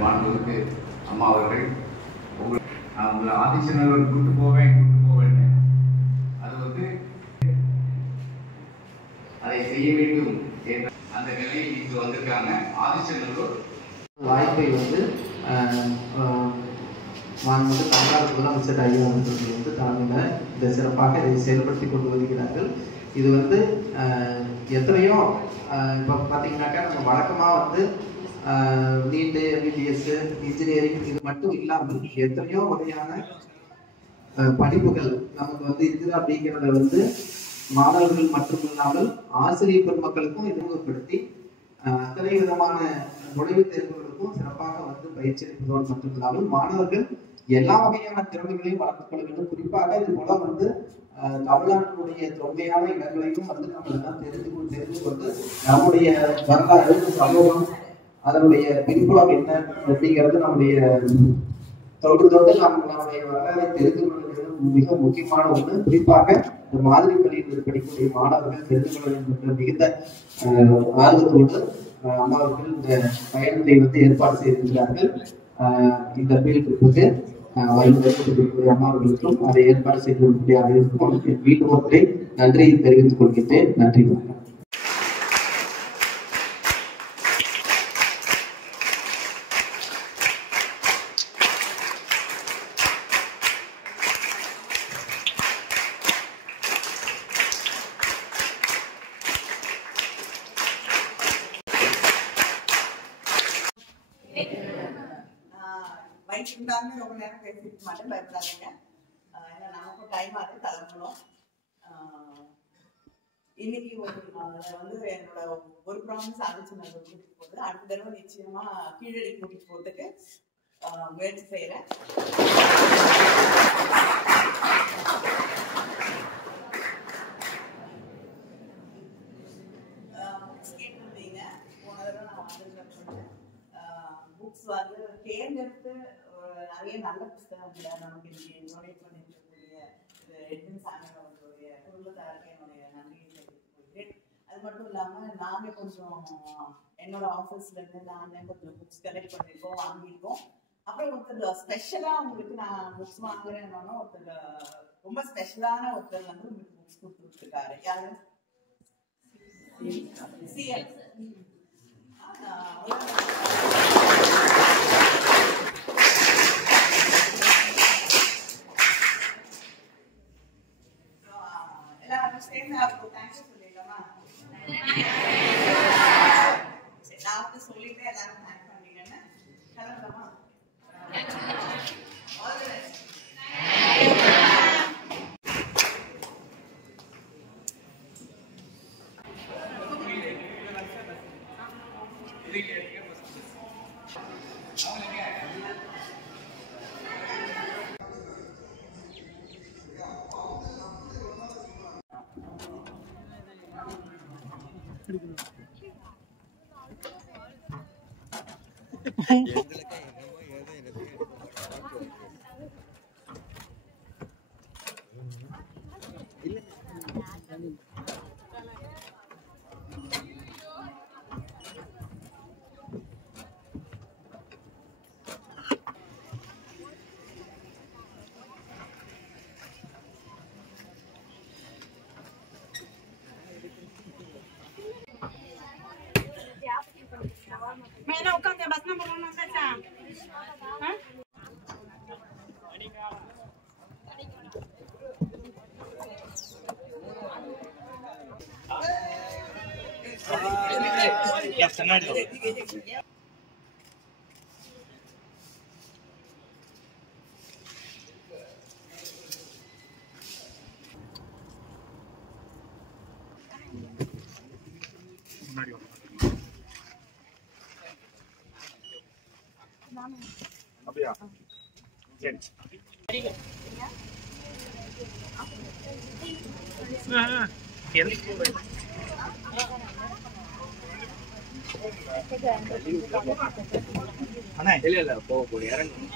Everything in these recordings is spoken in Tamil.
மாண்புமிகு அம்மா அவர்கள் உங்களை ஆதிச்சநல்லூர் கூட்டு போவேன் அது வந்து அதை செய்ய வேண்டும் என்ற அந்த நிலையில் இங்கு வந்திருக்காங்க. ஆதிச்சநல்லூர் வாய்ப்பை வந்து மாண்புமிகு தமிழ்நாடு முதலமைச்சர் ஐயா அவர்கள் வந்து தலைமையில் இதை சிறப்பாக இதை செயல்படுத்தி கொண்டு வருகிறார்கள். இது வந்து எத்தனையோ இப்போ பார்த்தீங்கன்னாக்கா நம்ம வழக்கமாக வந்து நீட்டு, MBBS, இன்ஜினியரிங் இது மட்டும் இல்லாமல் எத்தனையோ வகையான படிப்புகள் நமக்கு வந்து இருக்குது. அப்படிங்கிறத வந்து மாணவர்கள் மட்டும் இல்லாமல் ஆசிரியர் பெருமக்களுக்கும் அறிமுகப்படுத்தி அத்தனை விதமான நுழைவுத் தேர்வுகளுக்கும் சிறப்பாக வந்து பயிற்சி அளிப்பதோடு மட்டும் இல்லாமல் மாணவர்கள் எல்லா வகையான திறமைகளையும் வளர்த்துக் கொள்ள வேண்டும். குறிப்பாக இது போல வந்து தமிழ்நாட்டினுடைய தொன்மையான இடங்களையும் வந்து நம்ம எல்லாம் தெரிந்து கொண்டு நம்முடைய வரலாறு, சமூகம், அதனுடைய பின்புலம் என்ன அப்படிங்கிறது நம்முடைய தொட்டு நம்முடைய வரலாறை தெரிந்து கொள்வது மிக முக்கியமான ஒன்று. குறிப்பாக இந்த மாதிரி பள்ளியில் படிக்கக்கூடிய மாணவர்கள் தெரிந்து கொள்ள வேண்டும் என்ற மிகுந்த ஆர்வத்தோடு அம்மாவர்கள் இந்த பயணத்தை வந்து ஏற்பாடு செய்திருக்கிறார்கள். இந்த பீல்டுக்கு வருகிற அம்மாவர்களுக்கும் அதை ஏற்பாடு செய்திருக்கக்கூடிய அனைவருக்கும் வீட்டு ஒன்றை நன்றியை தெரிவித்துக் கொள்கின்றேன். நன்றி. ரொம்ப நேரம் பேசிட்டு மாட்டேன், பயப்படாதீங்க. ஏன்னா நமக்கும் டைம் ஆகுது, கிளம்பணும். இன்னைக்கு வந்து என்னோட ஒரு ப்ராமிஸ் ஆதிச்சநல்லூர் கூட்டிட்டு போகுது. அடுத்த தடவை நிச்சயமா கீழடி கூட்டிட்டு போறதுக்கு முயற்சி செய்யறேன். புக்ஸ் கேட்டிருந்தீங்க, போன தடவை நான் வந்து புக்ஸ் வந்து தேர்ந்தெடுத்து நிறைய நல்ல புத்தகங்களை நமக்கு இன்னைக்கு டொனேட் பண்ணிட்டு இருக்கக்கூடிய எட்வின் சாமுவேல் அவர்களுடைய குடும்பத்தாருக்கு என்னுடைய நன்றியை தெரிவித்துக் கொள்கிறேன். அது மட்டும் இல்லாமல் நாங்கள் கொஞ்சம் என்னோட ஆஃபீஸ்ல இருந்து நானே கொஞ்சம் புக்ஸ் கலெக்ட் பண்ணியிருக்கோம், வாங்கியிருக்கோம். அப்புறம் ஒருத்தர் ஸ்பெஷலாக உங்களுக்கு நான் புக்ஸ் வாங்குறேன்னா ஒருத்தர் ரொம்ப ஸ்பெஷலான ஒருத்தர் வந்து உங்களுக்கு புக்ஸ் கொடுத்துருக்காரு. யாரு? சிஎல். எல்லாரும் சேர்ந்து அவருக்கு தேங்க்ஸ் சொல்லிடலாமா? நான் சொல்லிட்டு எல்லாரும் தேங்க் பண்ணீங்கன்னு கிளம்பலாமா? All the best. मैंने ओका के बस में बोलना चाचा हां அப்படியா சரி அண்ணா இல்ல இல்ல போக இறங்கு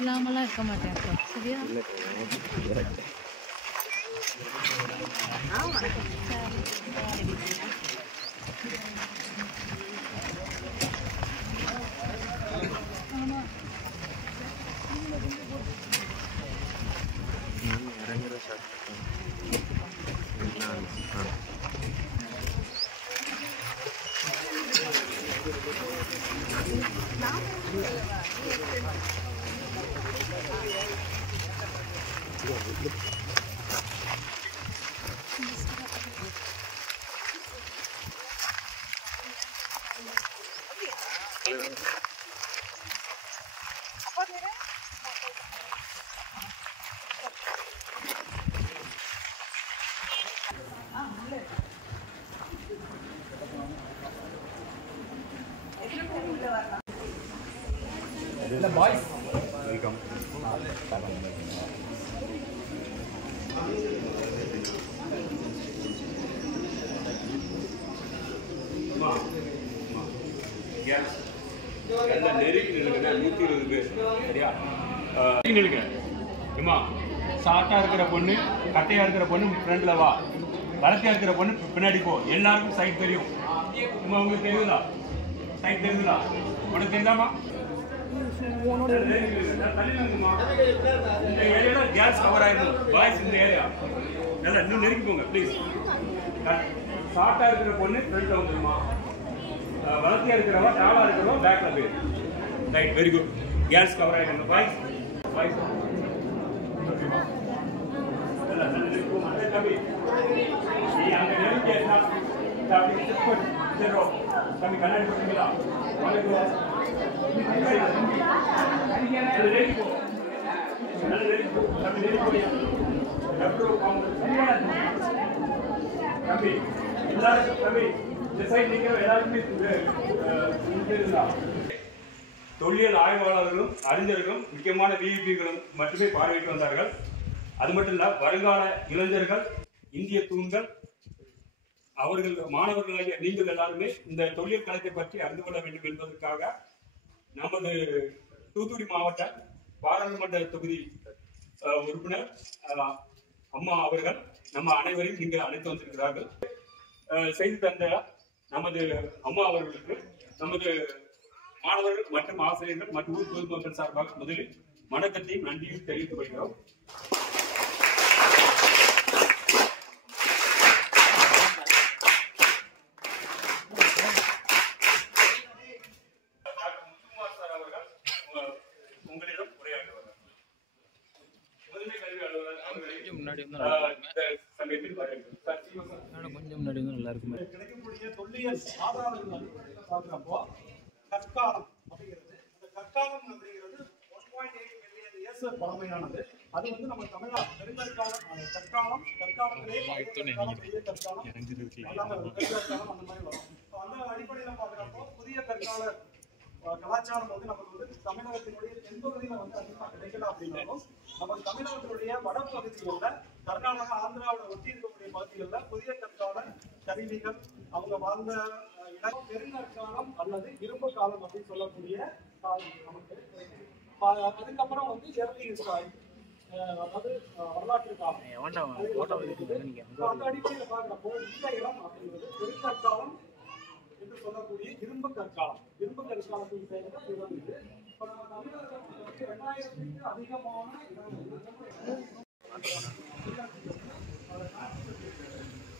இல்லாமலாம் இருக்க மாட்டேன் சரியா? சாட்டா இருக்கிற பொண்ணு கட்டையா இருக்கிற பொண்ணு ஃப்ரண்ட்ல வா, வளர்த்தியா இருக்கிற பொண்ணு பின்னாடி போ. எல்லாருக்கும் சைட் தெரியும். உங்களுக்கு தெரியுதா? சைட் தெரியுதா? உனக்கு தெரியுதாமா? இந்த ஏரியால கேஸ் கவர் ஆயிடும். பாய்ஸ் இந்த ஏரியா நல்லா இன்னும் நெருங்கி போங்க ப்ளீஸ். சாட்டா இருக்கிற பொண்ணு ஃப்ரண்ட்ல வந்துருமா, வளர்த்தியா இருக்கிறவா டாலா இருக்கிறவா பேக்ல போயிரு. Right, very good. Case cover ஆயிடுங்க பாய்ஸ். பாய்ஸ் கண்ணாடி போட்டீங்களா? தொல்லியல் ஆய்வாளர்களும் அறிஞர்களும் முக்கியமான விஐபிகளும் மட்டுமே பார்வையிட்டு வந்தார்கள். அது மட்டும் இல்ல, வருங்கால இளைஞர்கள், இந்திய தூண்கள், அவர்கள் மாணவர்களாகிய நீங்கள் எல்லாருமே இந்த தொழில் களத்தை பற்றி அறிந்து கொள்ள வேண்டும் என்பதற்காக நமது தூத்துக்குடி மாவட்ட பாராளுமன்ற தொகுதி உறுப்பினர் அம்மா அவர்கள் நம்ம அனைவரையும் இங்கு அழைத்து வந்திருக்கிறார்கள். செய்து தந்த நமது அம்மா அவர்களுக்கு நமது மாணவர்கள் மற்றும் ஆசிரியர்கள் மற்றும் ஊர் பொதுமக்கள் சார்பாக முதலில் வணக்கத்தையும் நன்றியும் தெரிவித்துக் கொள்கிறோம். உங்களிடம் உரையாற்றுவார்கள். முதன்மை கல்வி அலுவலர் முன்னாடி கொஞ்சம் முன்னாடி நல்லா இருக்கும். கிடைக்கக்கூடிய தொல்லியல் ஆதாரங்கள் பார்க்கிறப்போ கற்காலம் அப்படிங்கிறது, அந்த கற்காலம் அப்படிங்கிறது 1.8 மில்லியன் இயர்ஸ் பழமையானது. அது வந்து நம்ம தமிழ்நாடு பெருங்கற்காலம், கற்காலம், கற்காலத்திலே பெரிய கற்காலம், கற்காலம் அந்த மாதிரி வரும். அந்த அடிப்படையில பார்க்கிறப்போ புதிய கற்கால கலாச்சாரம் வந்து நமக்கு வந்து தமிழகத்தினுடைய தென்பகுதியில வந்து அதிகமாக கிடைக்கல அப்படின்னாலும் நம்ம தமிழகத்தினுடைய வடப்பகுதிகளில் கர்நாடகா, ஆந்திராவோட ஒட்டி இருக்கக்கூடிய பகுதிகளில் புதிய கற்கால கருவிகள், அவங்க வாழ்ந்த இடம் பெருங்கற்காலம் அல்லது இரும்பு காலம் அப்படின்னு சொல்லக்கூடிய நமக்கு. அதுக்கப்புறம் வந்து எர்லி ஹிஸ்டாரி, அதாவது வரலாற்று காலம். அந்த அடிப்படையில் பார்க்கிறப்போ இந்த இடம் அப்படிங்கிறது பெருங்கற்காலம் என்று சொல்லக்கூடிய இரும்பு கற்காலம். இரும்பு கற்காலத்தில் சேர்ந்த இடம் இது. இப்போ நம்ம தமிழகத்தில் 2000க்கு அதிகமான இடங்கள்.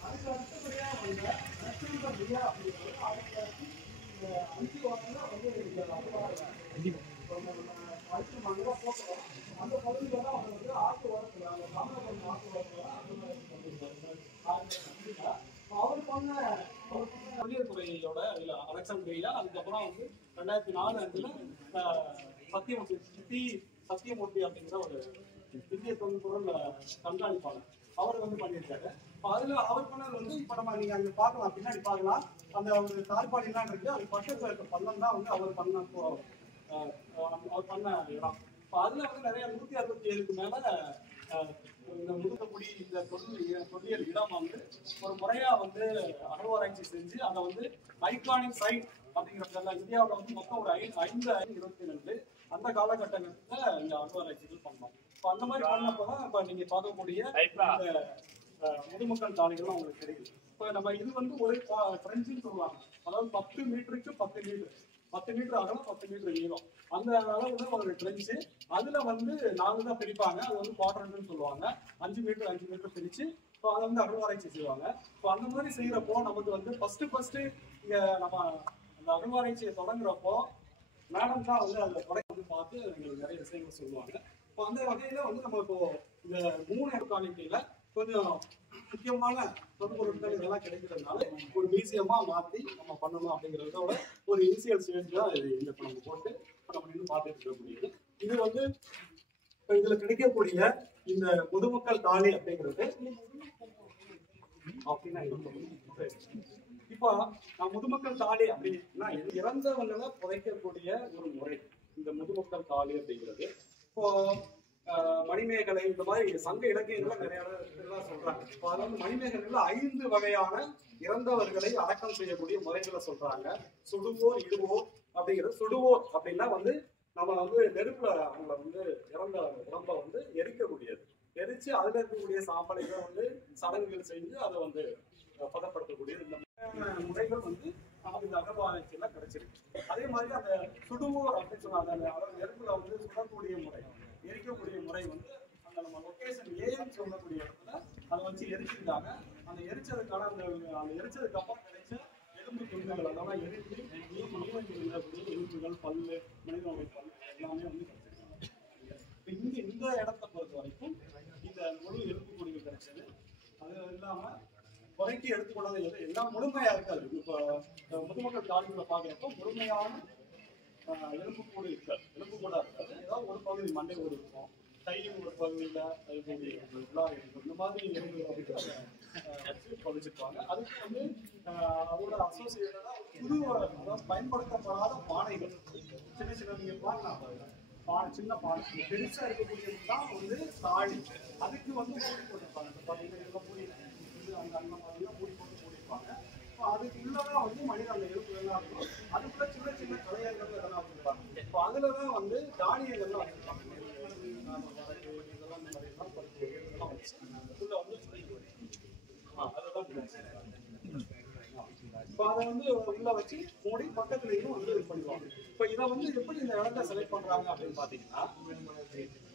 அதுக்கு அடுத்தபடியாக வந்த நெச்சம்பரியா அப்படிங்கிறது 1905 வாரத்தில் வந்து அடுத்து மங்களா போக்குறோம். அந்த பகுதியில் தான் அவங்க வந்து ஆட்டு வாரத்தில் அந்த தாமிரபரணி ஆட்டு வாரத்தில் அவர் பண்ண தொழில்துறையோட அலெக்சாண்ட்ரியா. அதுக்கப்புறம் வந்து 2004 சத்தியமூர்த்தி அப்படிங்கிற ஒரு இந்திய தொல்பொருள் கண்காணிப்பாளர் அவர் வந்து பண்ணியிருக்காரு. அதுல அவர் பண்ணது வந்து இப்ப நம்ம நீங்க அங்க பார்க்கலாம், பின்னாடி பார்க்கலாம், அந்த ஒரு தாழ்பாடிலாம் இருக்கு, அது பக்கத்துல இருக்க பள்ளம் தான் வந்து அவர் பண்ண இடம். அதுல வந்து நிறைய 167க்கு மேல இந்த முதுகக்குடி இந்த தொல்லியல் இடம் வந்து ஒரு முறையா வந்து அகழ்வாராய்ச்சி செஞ்சு அதை வந்து ஐகானிக் சைட் அப்படிங்கிறதுல இந்தியாவில் வந்து மொத்தம் ஒரு 522 அந்த காலகட்டங்கள்ல இந்த அகழ்வாராய்ச்சிகள் பண்ணோம். இப்போ அந்த மாதிரி பண்ணப்பதான் இப்ப நீங்க பார்க்கக்கூடிய இந்த முதுமக்கள் தாளிகள்லாம் உங்களுக்கு தெரியுது. இப்போ நம்ம இது வந்து ஒரு ட்ரெஞ்சுன்னு சொல்லுவாங்க, அதாவது 10 மீட்டருக்கு 10 மீட்டர், 10 மீட்டர் அகலம் 10 மீட்டர் நீளம், அந்த அளவுல ஒரு ட்ரெஞ்சு. அதுல வந்து 4 தான் பிரிப்பாங்க, அது வந்து குவாட்ரண்ட்னு சொல்லுவாங்க. 5 மீட்டர் பிரிச்சு இப்போ அதை வந்து அகழ்வாராய்ச்சி செய்வாங்க. இப்போ அந்த மாதிரி செய்யறப்போ நமக்கு வந்து ஃபர்ஸ்ட் இங்க நம்ம அந்த அகழ்வாராய்ச்சியை தொடங்குறப்போ மேடம் தான் வந்து அந்த தொடங்கி வந்து பார்த்து எங்களுக்கு நிறைய விஷயங்கள் சொல்லுவாங்க. இப்போ அந்த வகையில வந்து நம்ம இப்போ இந்த 3 காணிக்கையில கொஞ்சம் முக்கியமான தொல்பொருட்கள் இதெல்லாம் கிடைக்கிறதுனால ஒரு மியூசியமா மாற்றி நம்ம பண்ணணும் அப்படிங்கிறதோட ஒரு இனிஷியல் ஸ்டேஜ் தான் இது. இந்த இப்போ நம்ம போட்டு இப்போ நம்ம இன்னும் பார்த்துட்டு இருக்க முடியுது. இது வந்து இப்போ இதுல கிடைக்கக்கூடிய இந்த முதுமக்கள் தாலி அப்படிங்கிறது அப்படின்னா இப்போ முதுமக்கள் தாலி அப்படின்னா இறந்தவங்களை புதைக்கக்கூடிய ஒரு முறை இந்த முதுமக்கள் தாலி அப்படிங்கிறது. இப்போ மணிமேகலை இந்த மாதிரி சங்க இலக்கியங்களை நிறைய இதெல்லாம் சொல்றாங்க. இப்போ அது வந்து மணிமேகலைல 5 வகையான இறந்தவர்களை அடக்கம் செய்யக்கூடிய முறைகளை சொல்றாங்க. சுடுவோர், இடுவோர் அப்படிங்கிறது. சுடுவோர் அப்படின்னா வந்து நம்ம வந்து நெருப்புல அவங்களை வந்து இறந்த உடம்ப வந்து எரிக்கக்கூடியது, எரிச்சு அதுல இருக்கக்கூடிய சாம்பலைகளை வந்து சடங்குகள் செஞ்சு அதை வந்து பதப்படுத்தக்கூடியது. இந்த முறைகள் வந்து நமக்கு இந்த அகழ்வாராய்ச்சியில கிடைச்சிருக்கு. அதே மாதிரி அந்த சுடுவோர் அப்படின்னு சொன்னாங்க, அதாவது நெருப்புல வந்து சுடக்கூடிய முறை, எரிக்கக்கூடிய முறை வந்து அந்த நம்ம லொகேஷன் ஏன்னு சொல்லக்கூடிய இடத்துல அதை வச்சு எரிச்சிருக்காங்க. அந்த எரிச்சதுக்கான அந்த எரிச்சதுக்கு அப்புறம் கிடைச்ச எலும்பு துண்டுகள், அதெல்லாம் எரிஞ்சு எலும்புகள், பல்லு, மனித வகை பல்லு எல்லாமே வந்து கிடைச்சிருக்காங்க. இந்த இடத்தை பொறுத்த வரைக்கும் இந்த முழு எலும்பு கூடிகள் கிடைச்சது. அது இல்லாம குறைக்கு எடுத்துக்கொண்டது எல்லாம் முழுமையா இருக்காது. இப்போ முதுமக்கள் தாலிகளை பார்க்கிறப்போ முழுமையான எலும்பு கூடு இருக்காது, எலும்பு கூட இருக்காது. ஏதாவது ஒரு பகுதி மண்டை ஓடு இருக்கும், கையில் ஒரு பகுதியில இந்த மாதிரி எலும்பு பதிச்சிருப்பாங்க. அதுக்கு வந்து அதோட அசோசியேட்டடா புது அதாவது பயன்படுத்தப்படாத பானைகள், சின்ன சின்ன நீங்க பார்க்கலாம் பானை, சின்ன பானை பெருசா இருக்கக்கூடியது தான் வந்து தாழி. அதுக்கு வந்து மூடி போட்டிருப்பாங்க. பார்த்தீங்கன்னா மூடி அந்த அந்த மாதிரிலாம் மூடி போட்டு மூடிப்பாங்க. இப்போ அதுக்கு உள்ளதான் வந்து மனித அந்த எலும்பு எல்லாம் இருக்கும். அதுக்குள்ள சின்ன சின்ன கலையங்கள் இதெல்லாம் வச்சிருப்பாங்க. இப்போ அதுலதான் வந்து தானியங்கள்லாம் வச்சிருப்பாங்க. இதெல்லாம் இந்த மாதிரி எல்லாம் வச்சு உள்ள வந்து இப்போ அதை வந்து உள்ள வச்சு மூடி பக்கத்துலயும் வந்து இது பண்ணுவாங்க. இப்போ இதை வந்து எப்படி இந்த இடத்த செலக்ட் பண்றாங்க அப்படின்னு பாத்தீங்கன்னா,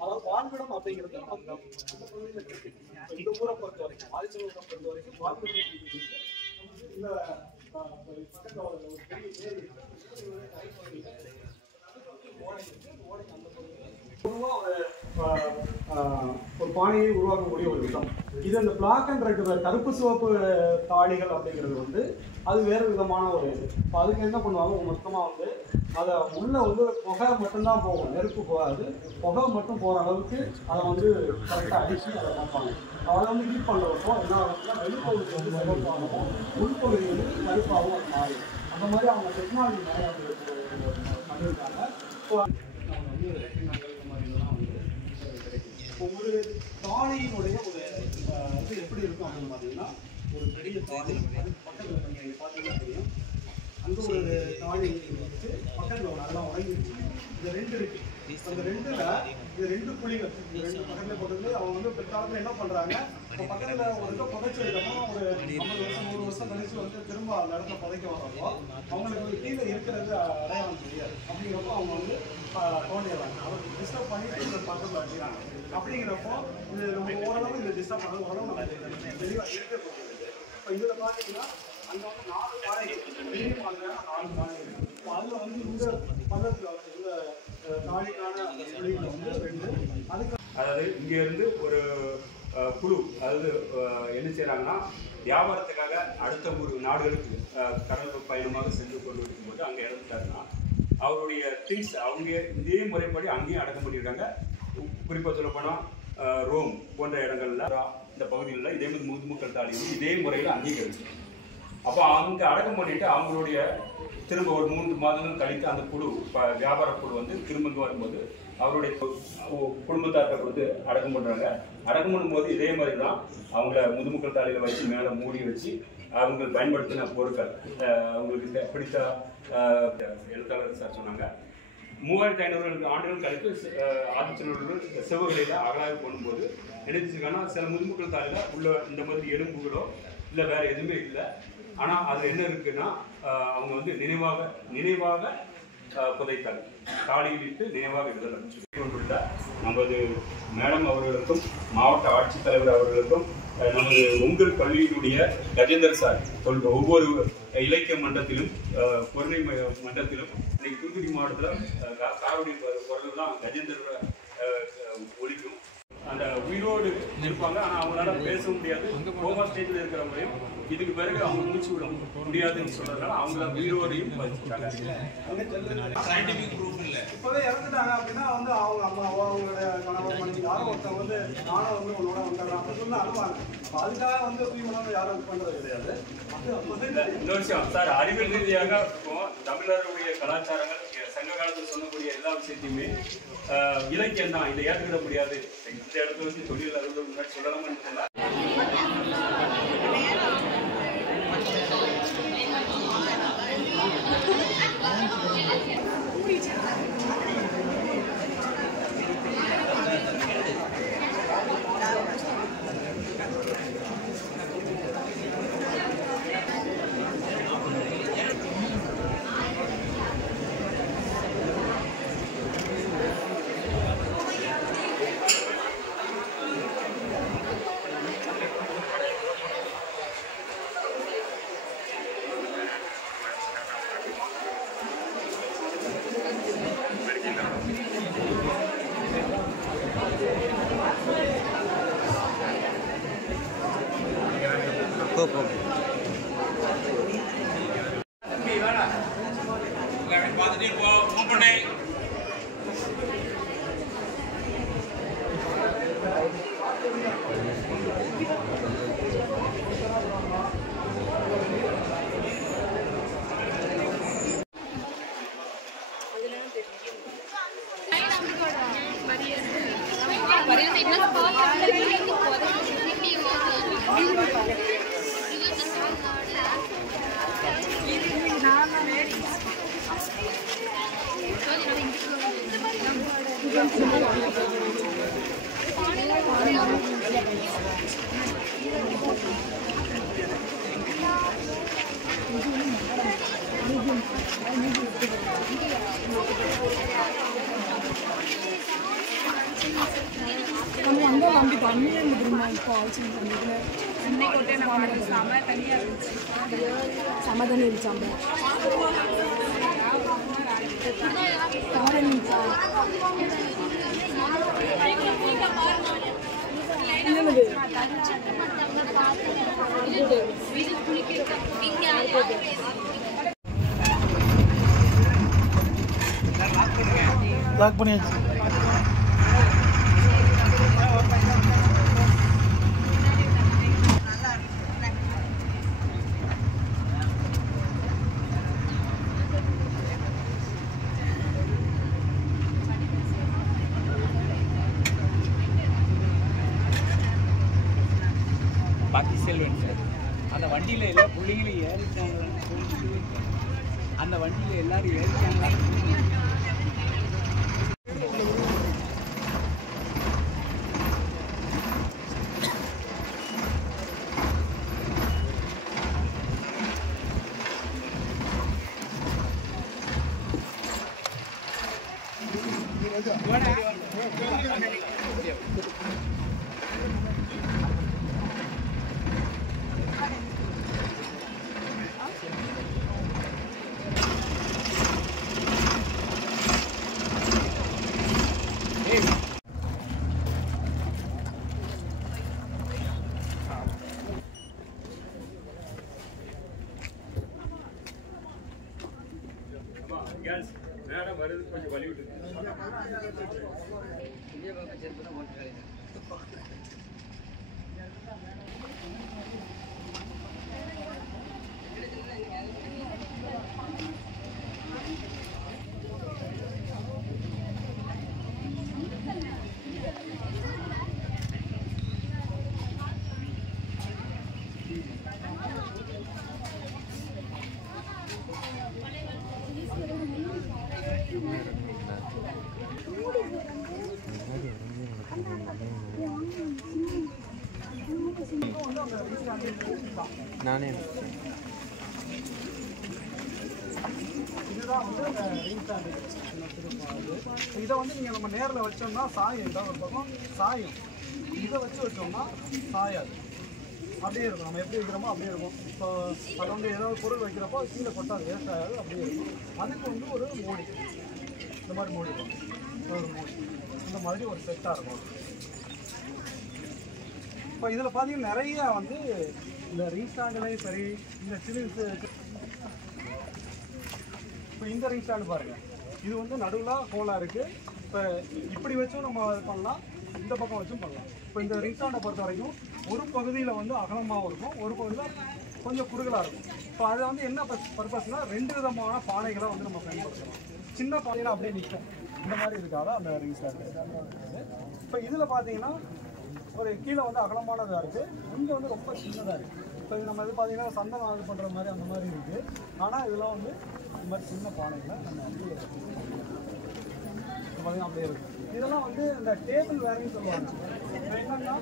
அதாவது வாழ்விடம் அப்படிங்கிறது இந்த ஊரை பொறுத்த வரைக்கும், ஆதிச்சநல்லூரை பொறுத்த வரைக்கும் வாழ்விடம் இந்த பக்கத்துல ஒரு பெரிய ஏரி ஒரு பானையை உருவாக்கக்கூடிய ஒரு விதம் இது. அந்த பிளாக் அண்ட் ரெட் கருப்பு சிவப்பு தாளிகள் அப்படிங்கிறது வந்து அது வேறு விதமான ஒரு இது. இப்போ அதுக்கு என்ன பண்ணுவாங்க, மொத்தமாக வந்து அதை உள்ள வந்து புகை மட்டும்தான் போகும், நெருப்பு போகாது. புகை மட்டும் போகிற அளவுக்கு அதை வந்து கரெக்டாக அடித்து அதை பார்ப்பாங்க. அதை வந்து ஹீட் பண்ணுறப்போ என்ன ஆகுதுன்னா வெளிப்பகுதி வந்து சிவப்பாகவும் உள்பகுதி வந்து கருப்பாகவும் மாறும். அந்த மாதிரி அவங்க டெக்னாலஜி நிறையா பண்ணியிருக்காங்க. இப்போ வந்து ஒரு தாலியினுடைய ஒரு இது எப்படி இருக்கும் அப்படின்னு பார்த்தீங்கன்னா, ஒரு பெரிய தாலி பக்கத்தில் நீங்கள் பார்த்தீங்கன்னா தெரியும், அங்கே ஒரு தாலி வச்சு பக்கத்தில் ஒரு அதெல்லாம் உடங்கிடுச்சு. இந்த 2 இருக்கு, அந்த 2ல இது 2 புலிகள் 2 பக்கத்தில் போட்டு அவங்க வந்து பிற்காலத்தில் என்ன பண்ணுறாங்க, இப்போ பக்கத்தில் ஒரு இதை புதைச்சதுக்கப்புறம் ஒரு 50 வருஷம் 100 வருஷம் கழிச்சு வந்து திரும்ப அந்த இடத்துல புதைக்க வரப்போ அவங்களுக்கு கீழே இருக்கிறது அடையாளம் தெரியாது. அப்படிங்கிறப்போ அவங்க வந்து தோண்டிடுறாங்க, அவருக்கு டிஸ்டர்ப் பண்ணிட்டு இந்த பக்கத்தில் அடிக்கிறாங்க. அப்படிங்கிறப்போ இது நம்ம ஓரளவு இந்த டிஸ்டர்ப் பண்ணது ஓரளவு நம்ம தெளிவாக இருக்கக்கூடியது. இப்போ இதில் பார்த்தீங்கன்னா அங்கே வந்து 4 பானைகள், பெரிய மாதிரியான 4 பானைகள். இப்போ அதில் வந்து இந்த பக்கத்தில் வந்து இந்த தாலிக்கான புலிகள் வந்து 2. அதுக்கு அதாவது இங்க இருந்து ஒரு குழு, அதாவது என்ன செய்யறாங்கன்னா, வியாபாரத்துக்காக அடுத்த ஒரு நாடுகளுக்கு கடல் பயணமாக சென்று கொண்டு இருக்கும்போது அங்கே இறந்துட்டாருன்னா அவருடைய திங்ஸ் அவங்க இதே முறைப்படி அங்கேயும் அடக்கம் பண்ணியிருக்காங்க. குறிப்பாக சொல்ல போனால் ரோம் போன்ற இடங்கள்ல இந்த பகுதியில் இதே மாதிரி முதுமக்கள் தாலி வந்து இதே முறையில் அங்கீகரிச்சு அப்போ அவங்க அடக்கம் பண்ணிட்டு அவங்களுடைய திரும்ப ஒரு 3 மாதங்கள் கழித்து அந்த குழு வியாபார குழு வந்து திரும்ப வரும்போது அவருடைய குடும்பத்தார்கிட்ட கொடுத்து அடக்கம் பண்ணுறாங்க. அடக்கம் பண்ணும்போது இதே மாதிரி தான் அவங்கள முதுமக்கள் தாலியில் வச்சு மேலே மூடி வச்சு அவங்க பயன்படுத்தின பொருட்கள் அவங்களுக்கு பிடித்த எழுத்தாளர் சார் சொன்னாங்க 3500 ஆண்டுகள் கழித்து ஆதிச்சநல்லூர் சிவகலையில் அகலாய்வு பண்ணும்போது நினைச்சிருக்காங்கன்னா சில முதுமக்கள் தாலியில் உள்ள இந்த மாதிரி எலும்புகளோ இல்லை வேற எதுவுமே இல்லை. ஆனால் அது என்ன இருக்குன்னா அவங்க வந்து நினைவாக புதைத்தாங்க, தாலியிலிட்டு நினைவாக விடுதலை. நமது மேடம் அவர்களுக்கும் மாவட்ட ஆட்சித்தலைவர் அவர்களுக்கும் நமது உங்கள் பள்ளியினுடைய கஜேந்தர் சார் சொல்ற ஒவ்வொரு இலக்கிய மன்றத்திலும் பொருளை மன்றத்திலும் இன்னைக்கு தூத்துக்குடி மாவட்டத்தில் காரக்குடி குரல் தான் கஜேந்தர் ஒழிக்கும். அந்த உயிரோடு இருப்பாங்க, ஆனால் அவங்களால பேச முடியாது. கோமா ஸ்டேஜில் இருக்கிறவங்களையும் இதுக்கு பிறகு அவங்க மூச்சு விட முடியாதுன்னு சொல்றதுனால அவங்கள உயிரோடையும் இப்போவே இறந்துட்டாங்க அப்படின்னா வந்து அவங்க அம்மாவோ அவங்களுடைய கணவர் மனைவி யாரும் ஒருத்தர் வந்து நானும் வந்து உன்னோட வந்துடுறேன் அப்படின்னு சொல்லி அனுப்புவாங்க. அதுக்காக வந்து தூய்மணம் யாரும் இது பண்றது கிடையாது. இன்னொரு விஷயம் சார், அறிவியல் ரீதியாக தமிழருடைய கலாச்சாரங்கள் சங்க காலத்தில் சொல்லக்கூடிய எல்லா விஷயத்தையுமே இலக்கியம் தான், இதை ஏற்றுக்கிட முடியாது. இந்த இடத்துல வச்சு தொழில் அறுபது முன்னாடி சொல்லலாம்னு தெரியல. லாக் பண்ணியாச்சு. பாக்கி செல்வன் சார் அந்த வண்டியில் எல்லா பிள்ளைங்களும் ஏறிட்டாங்களா, அந்த வண்டியில் எல்லாரும் ஏறிட்டாங்களா? மேடம் வருது கொஞ்சம் வலி விட்டு நானே இதுதான் வந்து அந்த ரிங் ஸ்டாண்டு. இதை வந்து நீங்கள் நம்ம நேரில் வச்சோம்னா சாயம், இதான் ஒரு பக்கம் சாயம். இதை வச்சோம்னா சாயாது, அப்படியே இருக்கும். நம்ம எப்படி வைக்கிறோமோ அப்படியே இருக்கும். இப்போ அது வந்து ஏதாவது பொருள் வைக்கிறப்போ கீழே கொட்டாது, வேஸ்ட் ஆகாது, அப்படியே இருக்கும். அதுக்கு வந்து ஒரு மூடி, இந்த மாதிரி மூடி இருக்கும். ஒரு மூடி இந்த மாதிரி ஒரு செட்டாக இருக்கும். இப்போ இதில் பார்த்தீங்கன்னா நிறைய வந்து இந்த ரிங் ஸ்டாண்டுலேயும் சரி, இந்த சின்ன இப்போ இந்த ரிங் ஸ்டாண்டு பாருங்கள், இது வந்து நடுவில் ஹோலாக இருக்குது. இப்போ இப்படி வச்சும் நம்ம பண்ணலாம், இந்த பக்கம் வச்சும் பண்ணலாம். இப்போ இந்த ரிங் ஸ்டாண்டை பொறுத்த வரைக்கும் ஒரு பகுதியில் வந்து அகலமாகவும் இருக்கும், ஒரு பகுதியில் கொஞ்சம் குறுகலாக இருக்கும். இப்போ அதை வந்து என்ன பர்பஸ்னால் 2 விதமான பானைகளை வந்து நம்ம பயன்படுத்தலாம். சின்ன பானையில் அப்படியே நிற்கும், இந்த மாதிரி இருக்காத அந்த ரிங் ஸ்டாண்டு. இப்போ இதில் பார்த்தீங்கன்னா ஒரு கீழே வந்து அகலமானதாக இருக்குது, இங்கே வந்து ரொம்ப சின்னதாக இருக்குது. இப்போ இது நம்ம இது பார்த்தீங்கன்னா சந்தனம் இது பண்ணுற மாதிரி அந்த மாதிரி இருக்குது. ஆனால் இதெல்லாம் வந்து இந்த மாதிரி சின்ன பானைகளை நம்ம அப்படியே பார்த்தீங்கன்னா அப்படியே இருக்குது. இதெல்லாம் வந்து இந்த டேபிள் வேர்னு சொல்லுவாங்க. என்னன்னா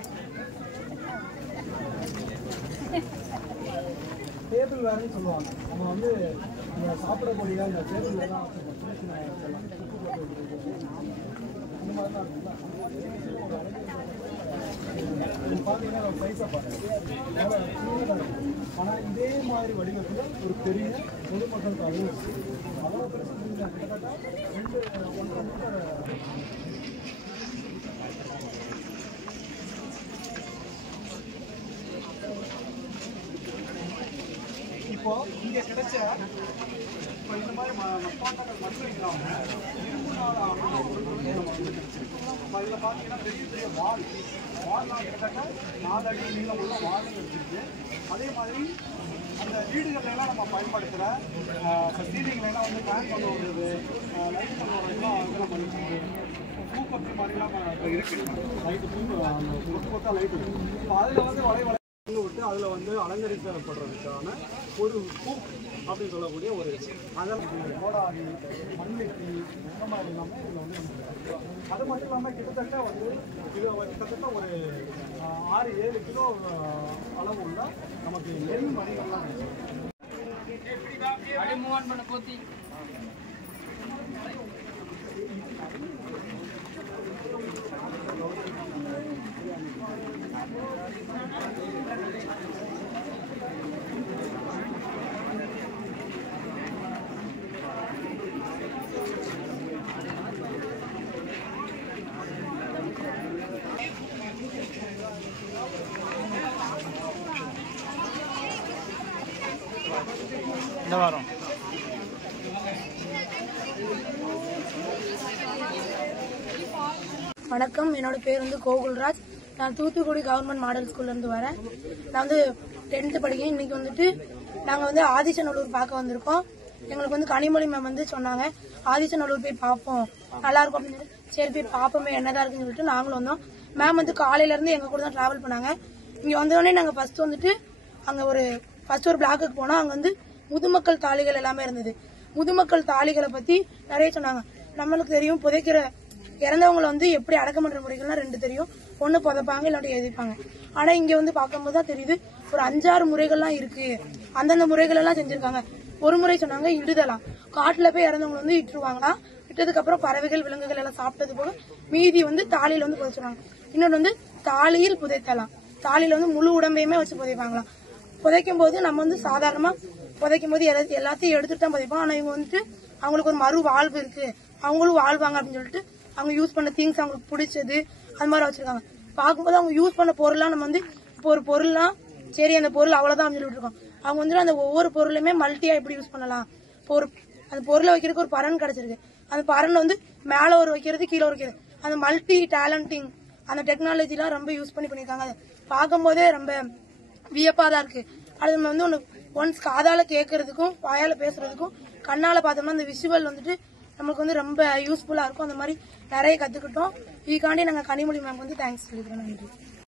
டேபிள் வேர்னு சொல்லுவாங்க. நம்ம வந்து இந்த சாப்பிடக்கூடிய இந்த டேபிள் வேர்லாம் சின்ன சின்ன இந்த மாதிரி தான் இருக்குங்களா. பார்த்தீங்கன்னா ஒரு சைஸை பாருங்கள், ஆனால் இதே மாதிரி வடிவத்தில் ஒரு பெரிய பொதுமக்கள் அளவு அவ்வளோ பெருசு கிட்டத்தட்ட 1.5 மீட்டர். இப்போ இங்கே கிடைச்ச இப்போ இந்த மாதிரி மட்பாண்டங்கள் மட்டும் இல்லாமல் இரும்புனாலான பொருட்கள் நம்ம வந்து இப்போ இதில் பார்த்தீங்கன்னா பெரிய பெரிய வால்லாம் கிட்டத்தட்ட 4 அடி நீளமுள்ள வால்கள் வச்சுருக்கு. அதே மாதிரி அந்த வீடுகள்லாம் நம்ம பயன்படுத்துகிற சீலிங்லாம் வந்து ஃபேன் கொண்டு வருது, லைட் கொண்டு வரதுலாம் வந்து நம்ம வச்சுருக்கு. பூக்கொத்து மாதிரிலாம் இப்போ இருக்குது, லைட்டு பூ கொத்தா லைட்டு. இப்போ அதில் வந்து வளைவளை விட்டு அதில் வந்து அலங்கரிக்கப்படுறதுக்கான ஒரு பூக் அப்படின்னு சொல்லக்கூடிய ஒரு அதெல்லாம் கோடாகி மண்வெட்டி இந்த மாதிரி இல்லாமல் இதில் வந்து அது மட்டும் இல்லாமல் கிட்டத்தட்ட வந்து இது கிட்டத்தட்ட ஒரு 6-7 கிலோ அளவு உள்ள நமக்கு நெல் மணிகள்லாம் இந்த வாரம் வணக்கம், என்னோட பேர் வந்து கோகுல்ராஜ். நான் தூத்துக்குடி கவர்மெண்ட் மாடல் ஸ்கூல்ல இருந்து வரேன். நான் வந்து 10th படிக்கிறேன். இன்னைக்கு வந்துட்டு நாங்கள் வந்து ஆதிச்சநல்லூர் பார்க்க வந்திருக்கோம். எங்களுக்கு வந்து கனிமொழி மேம் வந்து சொன்னாங்க ஆதிச்சநல்லூர் போய் பார்ப்போம், நல்லா இருக்கும் அப்படின்னு. சரி போய் பார்ப்போமே என்னதான் இருக்குன்னு சொல்லிட்டு நாங்களும் வந்தோம். மேம் வந்து காலையில இருந்து எங்க கூட தான் டிராவல் பண்ணாங்க. இங்க வந்தோடனே நாங்கள் ஃபர்ஸ்ட் வந்துட்டு அங்க ஒரு பிளாக்குக்கு போனோம். அங்க வந்து முதுமக்கள் தாலிகள் எல்லாமே இருந்தது. முதுமக்கள் தாலிகளை பத்தி நிறைய சொன்னாங்க. நம்மளுக்கு தெரியும் புதைக்கிற இறந்தவங்களை வந்து எப்படி அடக்கம் பண்ற முறைகள்லாம் 2 தெரியும். ஒண்ணு புதைப்பாங்க, இல்லாட்டி எழுதிப்பாங்க. ஆனா இங்க வந்து பார்க்கும்போது தான் தெரியுது ஒரு 5-6 முறைகள்லாம் இருக்கு. அந்தந்த முறைகள் எல்லாம் செஞ்சிருக்காங்க. ஒரு முறை சொன்னாங்க இடுதலாம், காட்டுல போய் இறந்தவங்களை வந்து இட்டுருவாங்களாம். இட்டதுக்கு அப்புறம் பறவைகள் விலங்குகள் எல்லாம் சாப்பிட்டது போக மீதி வந்து தாலியில வந்து புதைச்சிருவாங்க. இன்னொன்று வந்து தாலியில் புதைத்தலாம், தாலியில வந்து முழு உடம்பையுமே வச்சு புதைப்பாங்களாம். புதைக்கும் போது நம்ம வந்து சாதாரணமா புதைக்கும் போது எல்லாத்தையும் எடுத்துட்டு தான் புதைப்போம். ஆனா இவங்க வந்துட்டு அவங்களுக்கு ஒரு மறு வாழ்வு இருக்கு, அவங்களும் வாழ்வாங்க அப்படின்னு சொல்லிட்டு அவங்க யூஸ் பண்ண திங்ஸ் அவங்களுக்கு பிடிச்சது அது மாதிரி வச்சிருக்காங்க. பார்க்கும்போது அவங்க யூஸ் பண்ண பொருள்லாம் நம்ம வந்து இப்போ ஒரு பொருள்லாம் சரி அந்த பொருள் அவ்வளவுதான் சொல்லிட்டு இருக்கோம். அவங்க வந்து அந்த ஒவ்வொரு பொருளுமே மல்டியா எப்படி யூஸ் பண்ணலாம். இப்போ ஒரு அந்த பொருளை வைக்கிறதுக்கு ஒரு பரன் கிடைச்சிருக்கு. அந்த பரன் வந்து மேல ஒரு வைக்கிறது, கீழே வைக்கிறது. அந்த மல்டி டேலண்டிங் அந்த டெக்னாலஜிலாம் ரொம்ப யூஸ் பண்ணியிருக்காங்க. அதை பார்க்கும்போதே ரொம்ப வியப்பாக தான் இருக்கு. அது நம்ம வந்து ஒன்ஸ் காதால கேட்கறதுக்கும் வாயால பேசுறதுக்கும் கண்ணால பார்த்தோம்னா அந்த விஷுவல் வந்துட்டு நம்மளுக்கு வந்து ரொம்ப யூஸ்ஃபுல்லா இருக்கும். அந்த மாதிரி நிறைய கத்துக்கிட்டோம். இதுக்காண்டி நாங்கள் கனிமொழி மேம் வந்து தேங்க்ஸ் சொல்லிக்கிறோம். நன்றி.